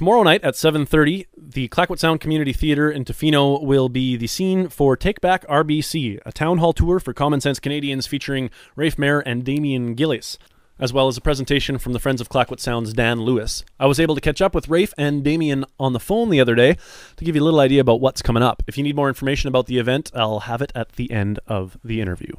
Tomorrow night at 7:30, the Clayoquot Sound Community Theatre in Tofino will be the scene for Take Back RBC, a town hall tour for Common Sense Canadians featuring Rafe Mair and Damien Gillis, as well as a presentation from the Friends of Clayoquot Sound's Dan Lewis. I was able to catch up with Rafe and Damien on the phone the other day to give you a little idea about what's coming up. If you need more information about the event, I'll have it at the end of the interview.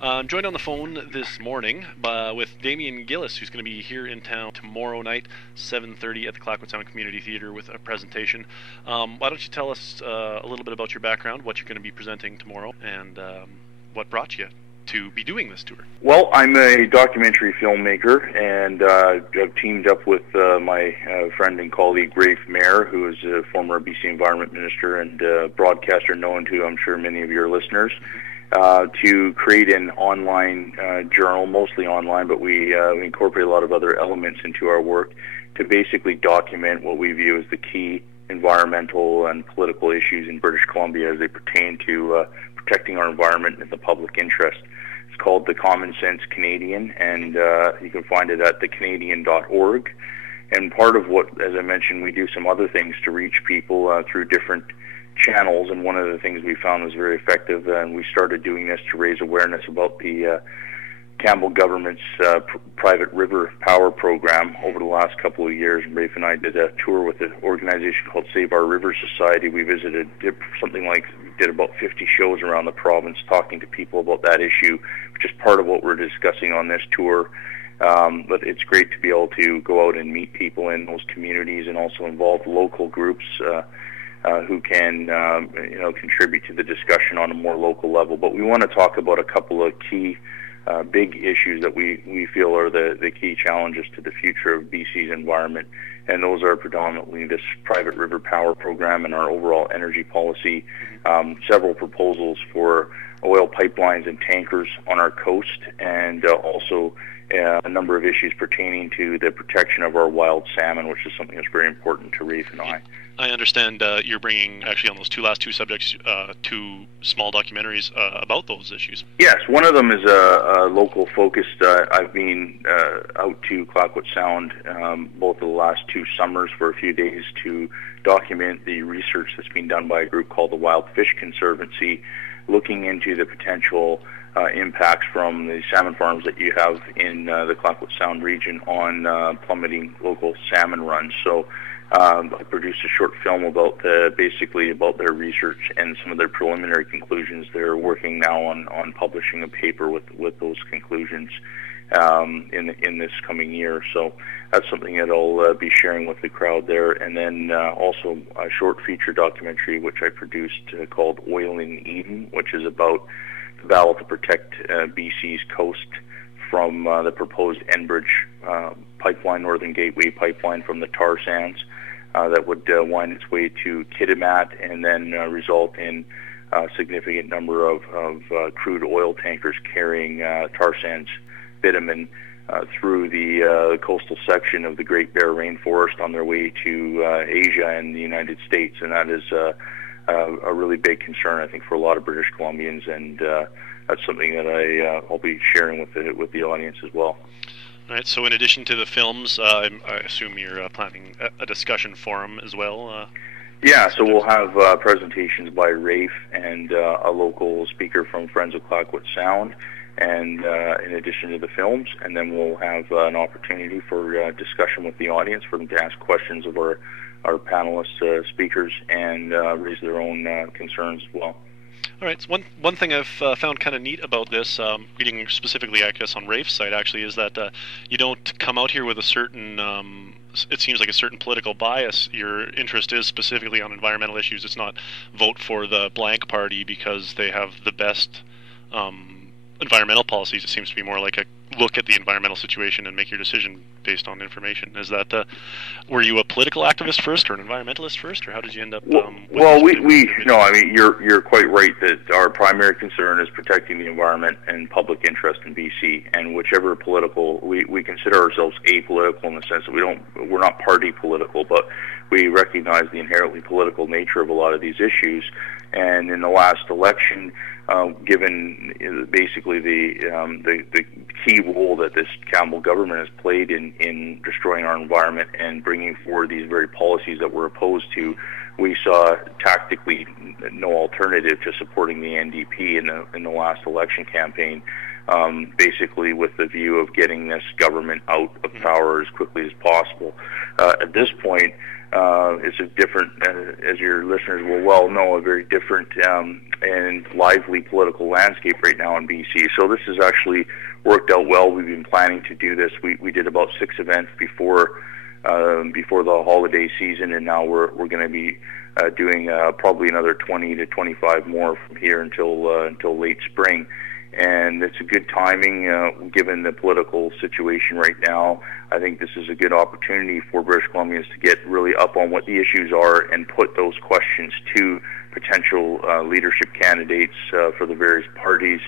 I'm joined on the phone this morning with Damien Gillis, who's going to be here in town tomorrow night, 7:30 at the Clayoquot Sound Community Theatre with a presentation. Why don't you tell us a little bit about your background, what you're going to be presenting tomorrow, and what brought you to be doing this tour? Well, I'm a documentary filmmaker, and I've teamed up with my friend and colleague Rafe Mair, who is a former BC Environment Minister and broadcaster known to, I'm sure, many of your listeners. To create an online journal, mostly online, but we incorporate a lot of other elements into our work to basically document what we view as the key environmental and political issues in British Columbia as they pertain to protecting our environment and the public interest. It's called The Common Sense Canadian, and you can find it at thecanadian.org. And part of what, as I mentioned, we do some other things to reach people through different channels, and one of the things we found was very effective, and we started doing this to raise awareness about the Campbell government's private river power program over the last couple of years. Rafe and I did a tour with an organization called Save Our River Society. We visited did about 50 shows around the province talking to people about that issue, which is part of what we're discussing on this tour. But it's great to be able to go out and meet people in those communities and also involve local groups who can contribute to the discussion on a more local level. But we want to talk about a couple of key big issues that we feel are the key challenges to the future of BC's environment, and those are predominantly this private river power program and our overall energy policy, several proposals for oil pipelines and tankers on our coast, and also a number of issues pertaining to the protection of our wild salmon, which is something that's very important to Rafe and I. I understand you're bringing, actually on those last two subjects, two small documentaries about those issues. Yes, one of them is a local focused. I've been out to Clayoquot Sound both of the last two summers for a few days to document the research that's been done by a group called the Wild Fish Conservancy, looking into the potential impacts from the salmon farms that you have in the Clayoquot Sound region on plummeting local salmon runs. So I produced a short film about basically about their research and some of their preliminary conclusions. They're working now on publishing a paper with those conclusions in this coming year. So that's something that I'll be sharing with the crowd there. And then also a short feature documentary which I produced called Oil in Eden, which is about the battle to protect BC's coast from the proposed Enbridge pipeline, Northern Gateway pipeline from the tar sands that would wind its way to Kitimat and then result in a significant number of crude oil tankers carrying tar sands bitumen through the coastal section of the Great Bear Rainforest on their way to Asia and the United States. And that is a really big concern, I think, for a lot of British Columbians, and that's something that I'll be sharing with the audience as well. All right, so in addition to the films, I assume you're planning a discussion forum as well? Yeah, so we'll have presentations by Rafe and a local speaker from Friends of Clayoquot Sound, and in addition to the films, and then we'll have an opportunity for discussion with the audience, for them to ask questions of our panelist speakers and raise their own concerns as well. All right. So one thing I've found kind of neat about this, reading specifically, I guess, on Rafe's site, actually, is that you don't come out here with a certain, it seems like a certain political bias. Your interest is specifically on environmental issues. It's not vote for the blank party because they have the best environmental policies. It seems to be more like a look at the environmental situation and make your decision based on information. Is that were you a political activist first or an environmentalist first, or how did you end up? No. I mean, you're quite right that our primary concern is protecting the environment and public interest in BC, and whichever political we consider ourselves apolitical in the sense that we're not party political, but we recognize the inherently political nature of a lot of these issues. And in the last election, given basically the key role that this Campbell government has played in destroying our environment and bringing forward these very policies that we're opposed to. We saw tactically no alternative to supporting the NDP in the last election campaign, basically with the view of getting this government out of power as quickly as possible. At this point, it's a different, as your listeners will well know, a very different and lively political landscape right now in BC. So this has actually worked out well. We've been planning to do this. We did about 6 events before the holiday season, and now we're going to be doing probably another 20 to 25 more from here until late spring. And it's a good timing given the political situation right now. I think this is a good opportunity for British Columbians to get really up on what the issues are and put those questions to potential leadership candidates for the various parties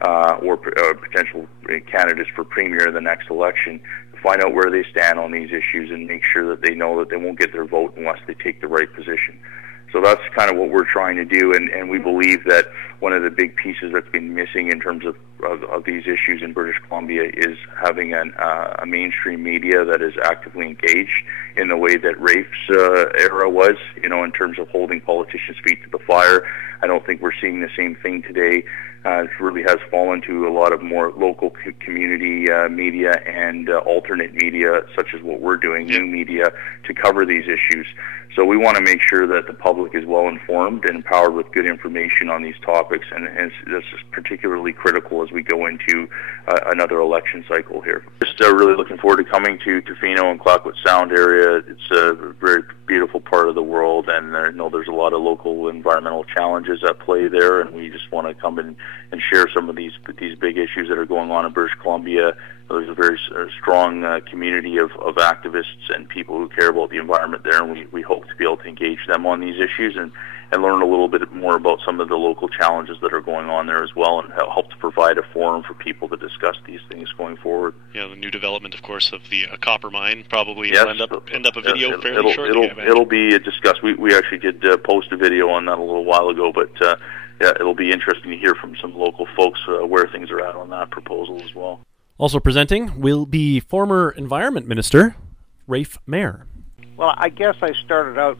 or potential candidates for premier in the next election, to find out where they stand on these issues and make sure that they know that they won't get their vote unless they take the right position. So that's kind of what we're trying to do, and we believe that one of the big pieces that's been missing in terms of these issues in British Columbia is having a mainstream media that is actively engaged in the way that Rafe's era was, in terms of holding politicians' feet to the fire. I don't think we're seeing the same thing today. It really has fallen to a lot of more local community media and alternate media, such as what we're doing, new media, to cover these issues. So we want to make sure that the public is well informed and empowered with good information on these topics, and this is particularly critical as we go into another election cycle here. Just really looking forward to coming to Tofino and Clayoquot Sound area. It's a very beautiful part of the world, and I know there's a lot of local environmental challenges at play there, and we just want to come in and share some of these big issues that are going on in British Columbia. There's a very strong community of activists and people who care about the environment there, and we hope to be able to engage them on these issues and learn a little bit more about some of the local challenges that are going on there as well, and help to provide a forum for people to discuss these things going forward. Yeah, the new development, of course, of the copper mine probably will end up a video fairly shortly. It'll be discussed. We actually did post a video on that a little while ago, but yeah, it'll be interesting to hear from some local folks where things are at on that proposal as well. Also presenting will be former Environment Minister Rafe Mair. Well, I guess I started out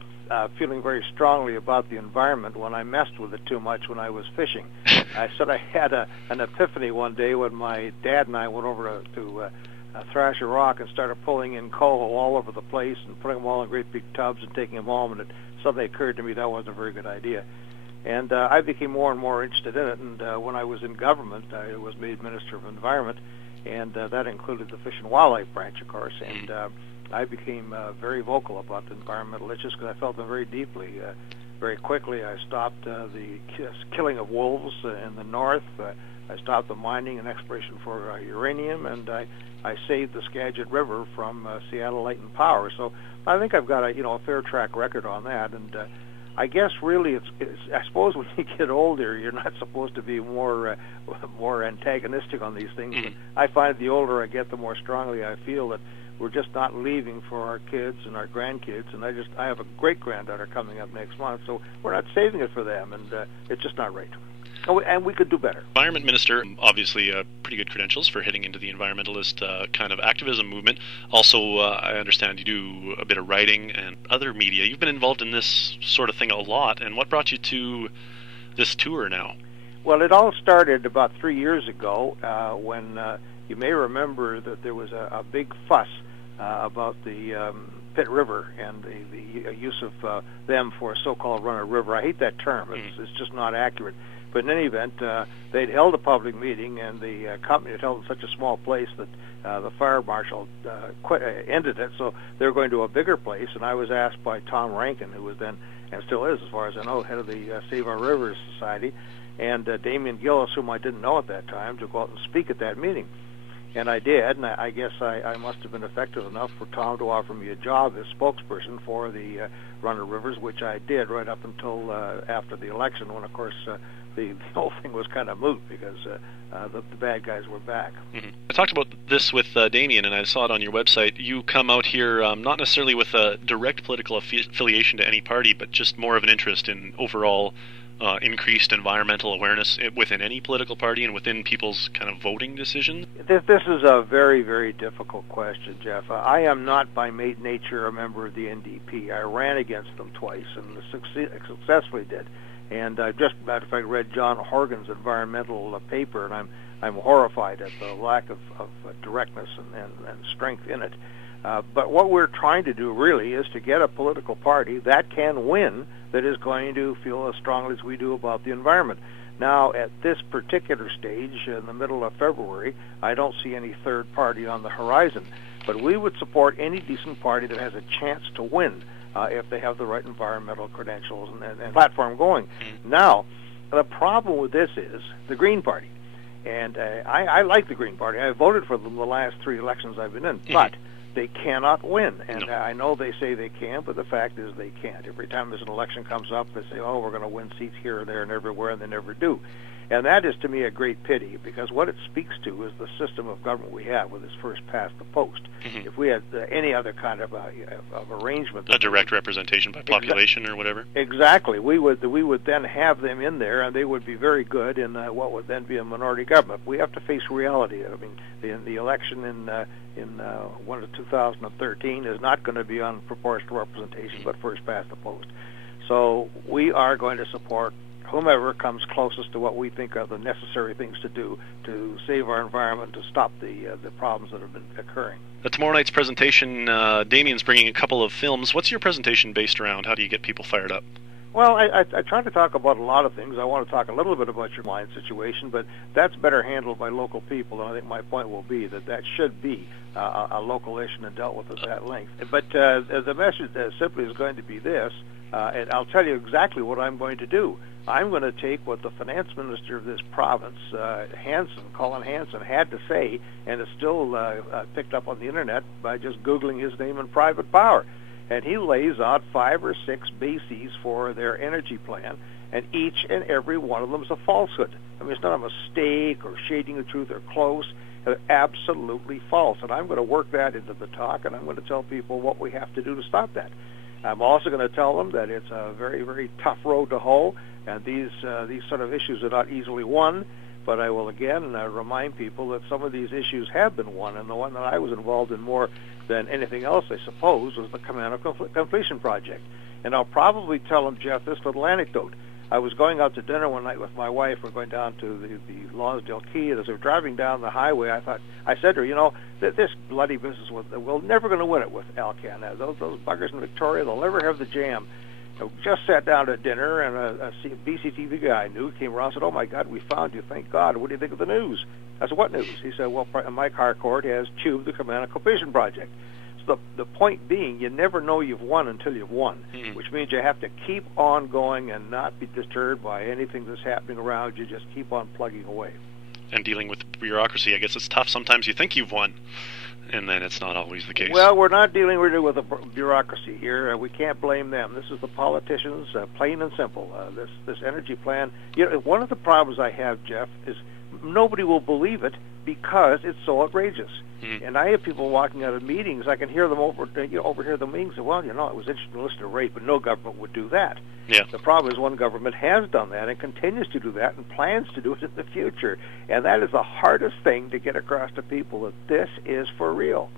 feeling very strongly about the environment when I messed with it too much when I was fishing. I sort of had an epiphany one day when my dad and I went over to Thrasher Rock and started pulling in coho all over the place and putting them all in great big tubs and taking them home, and it suddenly occurred to me that wasn't a very good idea. And I became more and more interested in it, and when I was in government, I was made Minister of Environment, and that included the Fish and Wildlife branch, of course, and I became very vocal about the environmental issues because I felt them very deeply. Very quickly, I stopped the killing of wolves in the north. I stopped the mining and exploration for uranium, and I saved the Skagit River from Seattle Light and Power. So I think I've got a fair track record on that, and I guess really it's I suppose when you get older, you're not supposed to be more antagonistic on these things. But I find the older I get, the more strongly I feel that we're just not leaving for our kids and our grandkids. And I have a great-granddaughter coming up next month, so we're not saving it for them, and it's just not right. And we could do better. Environment Minister, obviously pretty good credentials for hitting into the environmentalist kind of activism movement. Also, I understand you do a bit of writing and other media. You've been involved in this sort of thing a lot. And what brought you to this tour now? Well, it all started about 3 years ago when you may remember that there was a big fuss about the Pitt River and the use of them for a so-called run-of-river. I hate that term. It's just not accurate. But in any event, they'd held a public meeting, and the company had held in such a small place that the fire marshal ended it, so they were going to a bigger place, and I was asked by Tom Rankin, who was then, and still is, as far as I know, head of the Save Our Rivers Society, and Damien Gillis, whom I didn't know at that time, to go out and speak at that meeting. And I did, and I guess I must have been effective enough for Tom to offer me a job as spokesperson for the Runner Rivers, which I did right up until after the election, when, of course, the whole thing was kind of moot because the bad guys were back. I talked about this with Damien, and I saw it on your website. You come out here not necessarily with a direct political affiliation to any party, but just more of an interest in overall increased environmental awareness within any political party and within people's kind of voting decisions? This is a very, very difficult question, Geoff. I am not by nature a member of the NDP. I ran against them twice and successfully did. And I just, matter of fact, read John Horgan's environmental paper, and I'm horrified at the lack of directness and strength in it. But what we're trying to do really is to get a political party that can win, that is going to feel as strongly as we do about the environment. Now, at this particular stage, in the middle of February, I don't see any third party on the horizon. But we would support any decent party that has a chance to win if they have the right environmental credentials and platform going. Now, the problem with this is the Green Party. And I like the Green Party. I voted for them the last 3 elections I've been in. But they cannot win. And I know they say they can, but the fact is they can't. Every time there's an election comes up, they say, oh, we're going to win seats here and there and everywhere, and they never do. And that is, to me, a great pity, because what it speaks to is the system of government we have with this first past the post. If we had any other kind of arrangement... A direct representation by population or whatever? Exactly. We would then have them in there, and they would be very good in what would then be a minority government. We have to face reality. I mean, the election in 2013 is not going to be on proportional representation, but first past the post. So we are going to support whomever comes closest to what we think are the necessary things to do to save our environment, to stop the problems that have been occurring. Tomorrow night's presentation, Damien's bringing a couple of films. What's your presentation based around? How do you get people fired up? Well, I try to talk about a lot of things. I want to talk a little bit about your line situation, but that's better handled by local people, and I think my point will be that should be a local issue and dealt with at that length. But the message simply is going to be this, and I'll tell you exactly what I'm going to do. I'm going to take what the finance minister of this province, Colin Hanson, had to say, and it's still picked up on the internet by just Googling his name in private power. And he lays out 5 or 6 bases for their energy plan, and each and every one of them is a falsehood. I mean, it's not a mistake or shading the truth or close. They're absolutely false. And I'm going to work that into the talk, and I'm going to tell people what we have to do to stop that. I'm also going to tell them that it's a very, very tough road to hoe, and these sort of issues are not easily won. But I will again remind people that some of these issues have been won, and the one that I was involved in more than anything else, I suppose, was the Command Completion Project. And I'll probably tell them, Geoff, this little anecdote. I was going out to dinner one night with my wife. We're going down to the Lonsdale Quay, and as we were driving down the highway, I said to her, you know, this bloody business, we're never going to win it with Alcan. Those buggers in Victoria, they'll never have the jam. I just sat down at dinner, and a BCTV guy I knew came around and said, oh, my God, we found you. Thank God. What do you think of the news? I said, what news? He said, well, Mike Harcourt has tubed the Command Completion Project. So the point being, you never know you've won until you've won, which means you have to keep on going and not be disturbed by anything that's happening around you. Just keep on plugging away. And dealing with bureaucracy, I guess it's tough. Sometimes you think you've won, and then it's not always the case. Well, we're not dealing really with a bureaucracy here. We can't blame them. This is the politicians, plain and simple. This energy plan. You know, one of the problems I have, Geoff, is nobody will believe it because it's so outrageous. And I have people walking out of meetings. I can hear them overhear the meetings. Well, you know, it was interesting to listen to Rafe, but no government would do that. Yeah. The problem is one government has done that and continues to do that and plans to do it in the future. And that is the hardest thing to get across to people, that this is for real.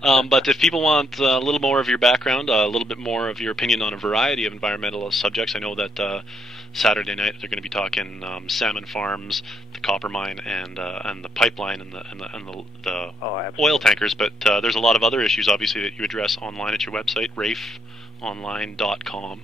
But if people want a little more of your background, a little bit more of your opinion on a variety of environmental subjects, I know that Saturday night they're going to be talking salmon farms, the copper mine, and the pipeline and the oil tankers. But there's a lot of other issues, obviously, that you address online at your website, rafeonline.com.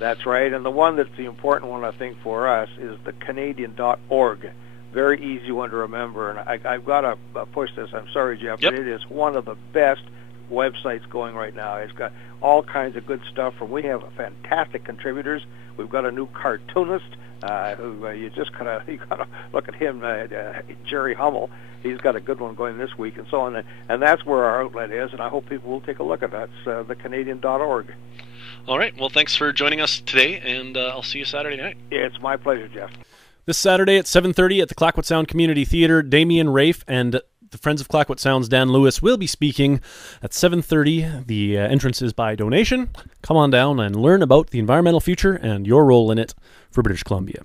That's right, and the one that's the important one, I think, for us is the Canadian.org. Very easy one to remember, and I've got to push this. I'm sorry, Geoff, but it is one of the best websites going right now. It's got all kinds of good stuff. We have fantastic contributors. We've got a new cartoonist who you gotta look at him, Jerry Hummel. He's got a good one going this week, and so on. And that's where our outlet is, and I hope people will take a look at that. It's the Canadian.org. All right. Well, thanks for joining us today, and I'll see you Saturday night. It's my pleasure, Geoff. This Saturday at 7:30 at the Clayoquot Sound Community Theatre, Damien, Rafe, and the Friends of Clayoquot Sound's Dan Lewis will be speaking at 7:30. The entrance is by donation. Come on down and learn about the environmental future and your role in it for British Columbia.